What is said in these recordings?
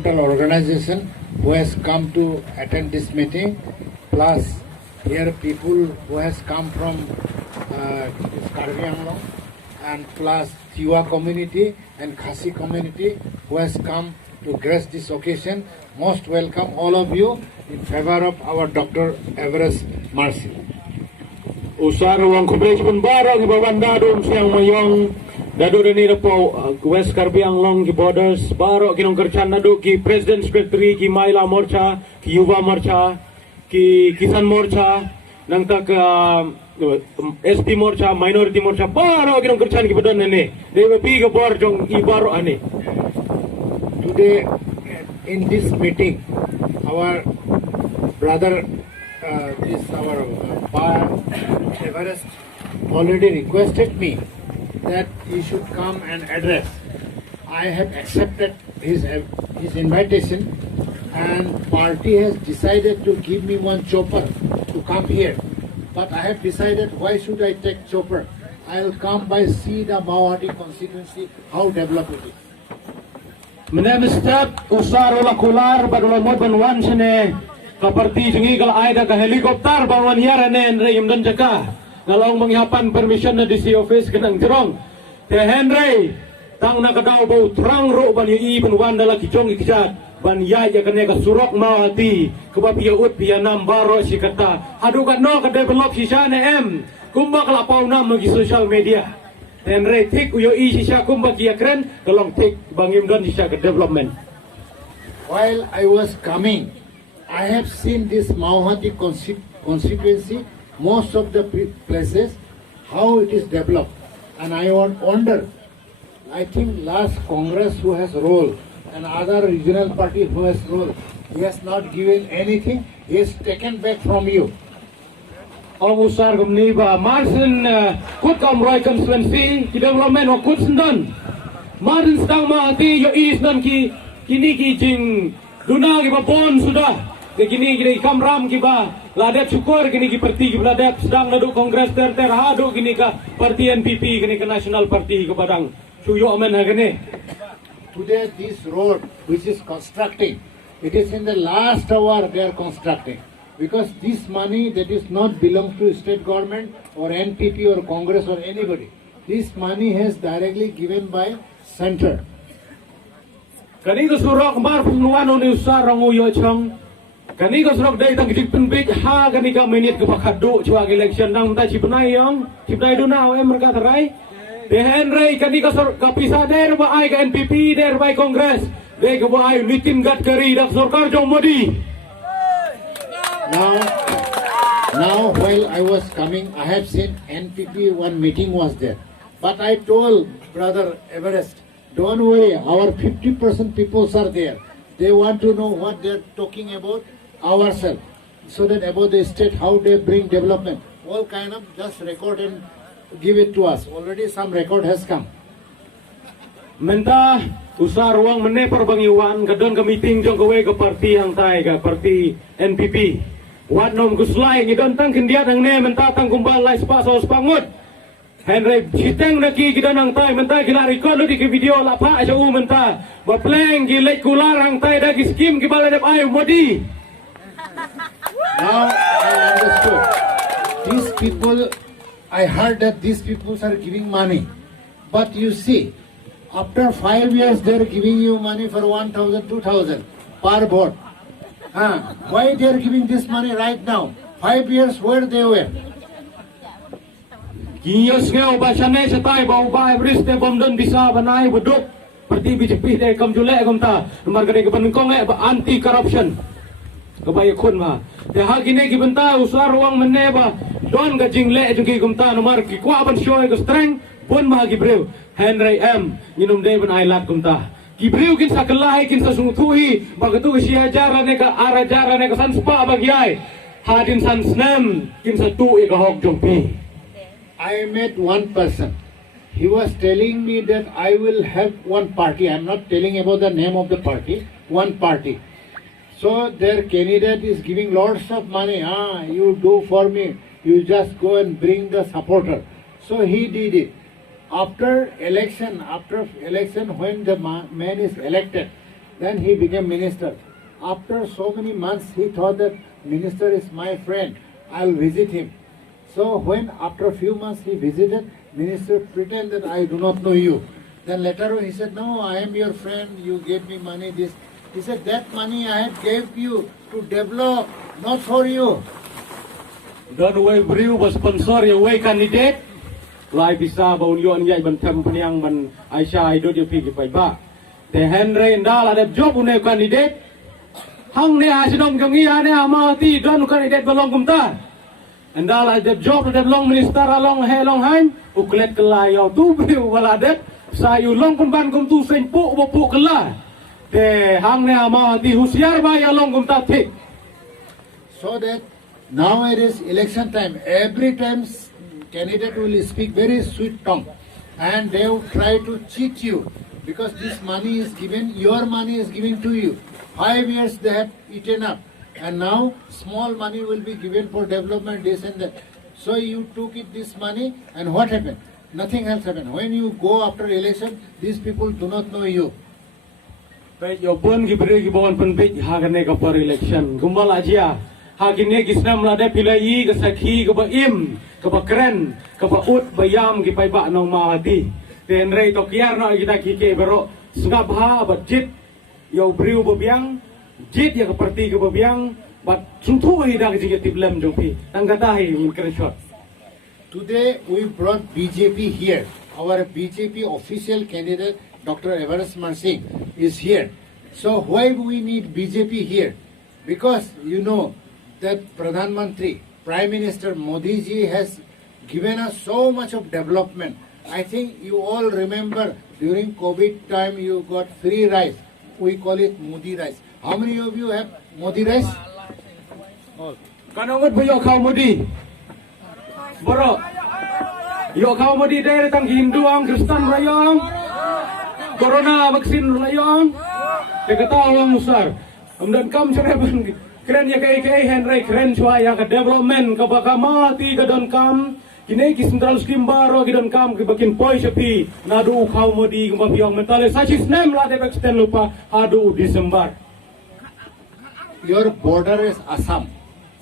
central organization who has come to attend this meeting, plus here people who has come from Karbi Anglong, and plus Tiwa community and Khasi community who has come to grace this occasion. Most welcome all of you in favor of our Dr. Ebris myrsing. Usar ruang kubej pun barang iba bandadum siang mayong dadu ni po West Karbi Anglong ki borders baro kinong kerchan dadu ki President Secretary ki Mahila Morcha ki Yuva Morcha ki Kisan Morcha nang tak ST Morcha Minority Morcha baro kinong kerchan ki badan ni they be ga bor jong I baro ani. Today in this meeting our brother our Everest already requested me that he should come and address. I have accepted his invitation, and party has decided to give me one chopper to come here. But I have decided, why should I take chopper? I will come by see the Mawhati constituency, how developed it is. Menemistep usar ula kular badula mod banwan sene kaparti jungi kal aida ka helikopter banwan hiara nen reyum dan jaka ngalong menghapan permission na DC office kenang jerong te Henry tang na kadau bau terang ro ban yi banwan dala kijong ikjat ban ya ya kene ka surok Mawhati kuba pia ut pia nam baro si kata adu kan no ka develop si sana em kumba kala pau nam magi social media Henry tik uyo I sisa kumba kia kren kalong tik bangim don sisa ke development. While I was coming, I have seen this Mawhati constituency, most of the places, how it is developed. And I wonder, I think last Congress who has role and other regional party who has role, he has not given anything, he has taken back from you. All usar gumni ba Martin kut kam roy constituency ki development o kut sendon Martin sedang Mawhati yo is non ki kini ki jing duna ki ba bon sudah ke kini ki kamram ki ba ladep syukur kini ki parti ki ladep sedang nadu kongres ter hadu kini ka parti NPP kini ka national party ke badang suyo amen hagene. Today this road which is constructing, it is in the last hour they are constructing. Because this money that is not belongs to state government or NPP or Congress or anybody. This money has directly given by center. Kani ko surok mar punuan ni usar ang uyo chong. Kani ko surok day tang kitipin big ha kani ka minute ko pakadu chwa election nang ta chipnai yong chipnai do now mereka terai. De Henry kani ko surok kapisa der ba ai ka NPP der by Congress. De ko ba ai Nitin Gadkari dak sarkar jong Modi. Now while I was coming, I have seen NPP one meeting was there. But I told brother Everest, don't worry, our 50% people are there. They want to know what they're talking about ourselves. So that about the state, how they bring development. All kind of just record and give it to us. Already some record has come. Menta usar ruang menepar bangiwan kadon ke meeting jong kowe ke parti yang tai ke parti NPP. Wat nom guslai ngidon tang kendiat ang ne menta tang kumbal lai spa so spangut. Henry siteng naki kidan ang tai menta kila record di ke video la pa aja menta. Ba pleng gi lek kular ang tai da gi skim gi baladep ayu Modi. Now I understood. These people, I heard that these people are giving money. But you see, after 5 years they are giving you money for 1,000, 2,000 per vote. Why they are giving this money right now? 5 years where they were? Kiyos ngeo ba sane sa tay ba uba Ebris te bomdon bisa banai beduk parti BJP te kam jule kam ta nomor gede ke penengkong ba anti corruption kabaya kun ma te hal kini ki benta usar uang menne ba don ga jingle jungi kum ta nomor ki kwa ban shoy ko streng pun ma gi brew Henry M nginum de ban ai lat kum ta Gibriu kin sa kelai kin sa sungtuhi bagatu si ajara ne ka arajara ne ka san spa bagyai hadin san snem kin sa tu e ka hok jongpi. I met one person. He was telling me that I will help one party. I am not telling about the name of the party. One party. So their candidate is giving lots of money. You do for me. You just go and bring the supporter. So he did it. After election, when the man is elected, Then he became minister. After so many months, he thought that minister is my friend. I'll visit him. So when after a few months he visited, minister pretended that I do not know you. Then later on he said, no, I am your friend. You gave me money. This. He said, that money I have gave you to develop, not for you. Don way briu ba sponsor ya way candidate lai bisa ba union yai ban tham panyang ban Aisha idot ya pi ki pai ba te Henry ndala de job une candidate hang ne a sidong jong ia ne amati don candidate balong kumta ndala de job de long minister along he long hain uklet kelai yo tu briu wala de sayu long kun ban kum tu sen pu bo pu kela te hang ne amati husiar ba ya long kumta thik. So that nowadays election time, every time candidate will speak very sweet tongue and they will try to cheat you because this money is given, your money is given to you. 5 years they have eaten up and now small money will be given for development, this and that. So you took it this money and what happened? Nothing else happened. When you go after election, these people do not know you. Baik, yo pun gibri gibon pun big hagane ka for election. Gumbal aja. Hagine gisnam lade pilai ke sakhi ke ba im ke ba kren ke ba ut bayam ki pai ba nong mawhati. Ten rei to kiar no kita kike bero sngap ha ba jit yo briu ba biang jit ya ke parti ke ba biang ba sungthu hi da ke jige tiblem jong pi. Tang kata hi min kren shot. Today we brought BJP here. Our BJP official candidate Dr. Ebris myrsing is here. So why we need BJP here? Because you know that Pradhan Mantri, Prime Minister Modi ji has given us so much of development. I think you all remember during COVID time you got free rice. We call it Modi rice. How many of you have Modi rice? Kanongot ba yo kau Modi? Boro. Yo kau Modi dari tang Hindu ang Kristen rayong. Corona vaksin rayong. Dekatawang musar. Amdan kam sereban kren ya kai Henry kren suaya ke development ke bakamati ke don kam kini ki central scheme baro ki don kam ki bakin poi sepi nadu kau Modi ke bapiong mentale sasis nem la de extend lupa adu December. Your border is Assam.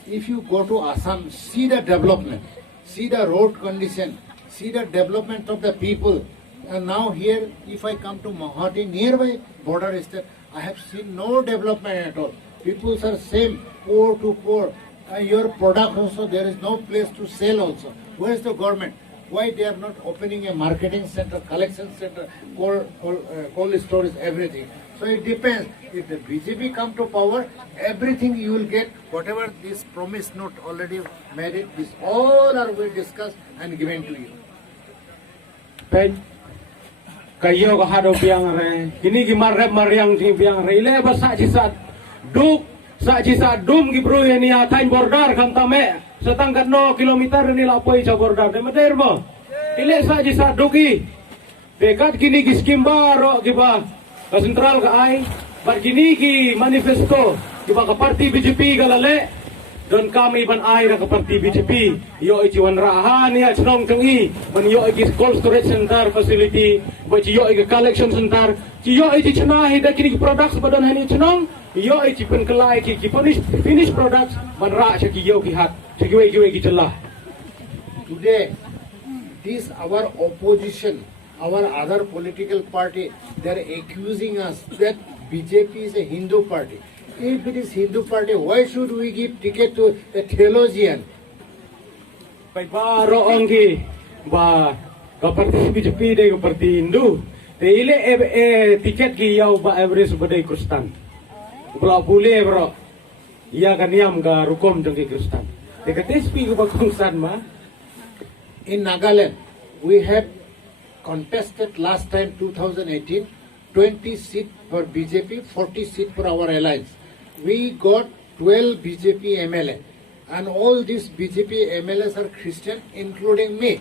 If you go to Assam, see the development, see the road condition, see the development of the people. And now here, if I come to Mawhati, nearby border state, I have seen no development at all. People are same, poor to poor. Your product also, there is no place to sell also. Where is the government? Why they are not opening a marketing center, collection center, cold storage, everything. So it depends. If the BJP come to power, everything you will get, whatever this promise note already made it, this all are well discussed and given to you. Baik. Kayo ka hado biang re. Kini ki marrep mariang sing biang re. Ile ba sa jisat duk sa jisat dum ki bro yani atain border kan tame. Setangkat no kilometer ni lapoi sa border. De mader mo. Ile sa jisat duki. Dekat kini ki skim baro ki ba. Ka sentral ka ai. Bar kini ki manifesto ki ba ka parti BJP galale. Don kami ban ai ra ka parti BJP yo ichi wan rahan ya chnong chungi man yo iki cold storage center facility ba chi yo iki collection center chi yo ichi chna hi da kini products badon hani chnong yo ichi pen kelai ki finish products man ra cha ki yo ki hat chi ki challa. Today this our opposition, our other political party, they are accusing us that BJP is a Hindu party. If it is Hindu party, why should we give ticket to a theologian? Pai baro ongi ba ka parti BJP de ka parti Hindu te ile tiket ki yaw ba Ebris badai Kristen bro bule bro iya kan yam ga rukom jong ki Kristen te ka tespi ko ba kungsan ma. In Nagaland, we have contested last time 2018 20 seats for BJP, 40 seats for our alliance. We got 12 BJP MLA and all these BJP MLAs are Christian, including me.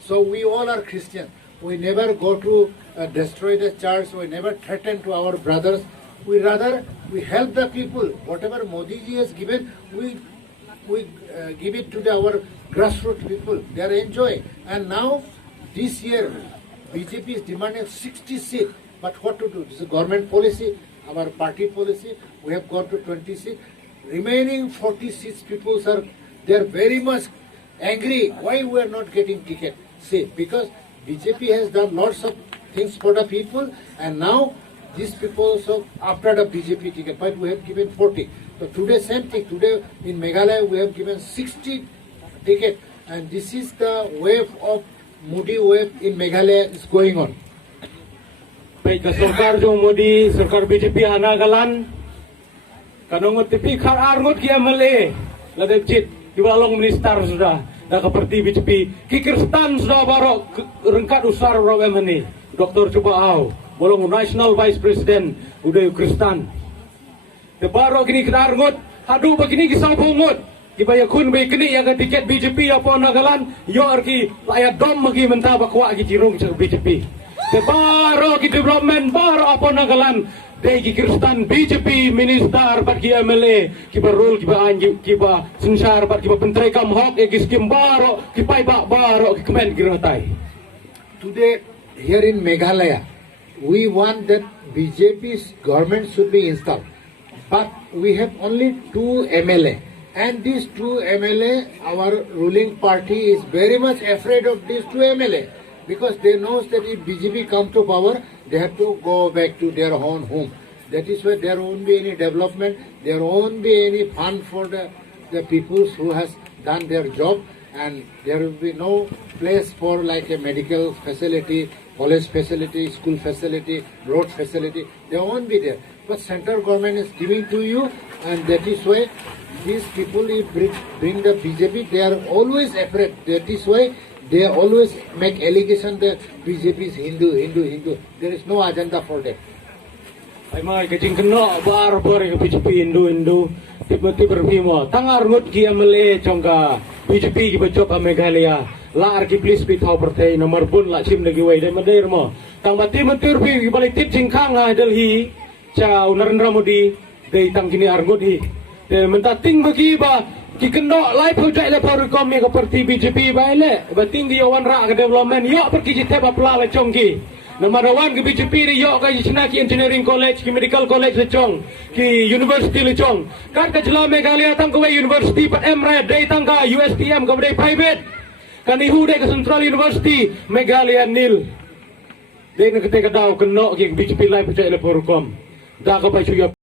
So we all are Christian. We never go to destroy the church. We never threaten to our brothers. We help the people. Whatever Modi ji has given, we give it to our grassroots people. They are enjoying. And now this year BJP is demanding 60 seats. But what to do? This is a government policy. our party policy. We have got to 26. Remaining 46 people are they're very much angry. Why we are not getting ticket? See, because BJP has done lots of things for the people, and now these people also after the BJP ticket, but we have given 40. So today same thing. Today in Meghalaya we have given 60 ticket, and this is the wave of Modi wave in Meghalaya is going on. Baik ke sarkar jo Modi, sarkar BJP anagalan. Kanongot tipi khar arngot ki MLA. Lada cit di balong minister sudah. Dah keperti BJP. Kikristan sudah baru rengkat usar program ini. Doktor coba au. Bolong National Vice President udah Kristan. Te baru kini kita arngot. Hadu begini kisah pungut. Kibaya kun bayi kini yang tiket BJP apa nagalan. Yo arki layak dom bagi mentah bakwa ki cirung cak BJP. Te baru ki development baru apa nagalan. Degi Kristan BJP minister pat ki MLA kiba rule kiba anji kiba sensar pat kiba pentrai kam hok egi skim baro kipai bak baro ki kemen giratai. Today here in Meghalaya we want that BJP's government should be installed, but we have only 2 MLA, and these 2 MLA our ruling party is very much afraid of these 2 MLA. Because they know that if BJP come to power, they have to go back to their own home. That is why there won't be any development, there won't be any fund for the people who has done their job, and there will be no place for like a medical facility, college facility, school facility, road facility. They won't be there. But central government is giving to you, and that is why these people, if bring the BJP, they are always afraid. That is why they always make allegation that BJP is Hindu. There is no agenda for that. Ay mai kecing kena bar ke BJP Hindu. Tiba-tiba berfimo. Tangar ngut ki MLA congka BJP ki bacok Meghalaya. La ki please pi thau partai nomor bun la chim lagi wai dai madir mo. Tang bati mentir pi balik tip jingkang ha Delhi. Cha Narendra Modi dei tang kini arngut hi. Te mentating bagi ba ki kena lai project le program me parti BJP bai le bating di wan ra ke development yo pergi jite bapla le chongki nomor 1 ke BJP ri yo ka jina ki engineering college ki medical college le chong ki university le chong kan ka jela Meghalaya tang ko university pat emre dei tang ka USTM ko dei private kan di hu dei ke central university Meghalaya nil dei na kete ka daw kena ki BJP lai project le program da ko pa suyo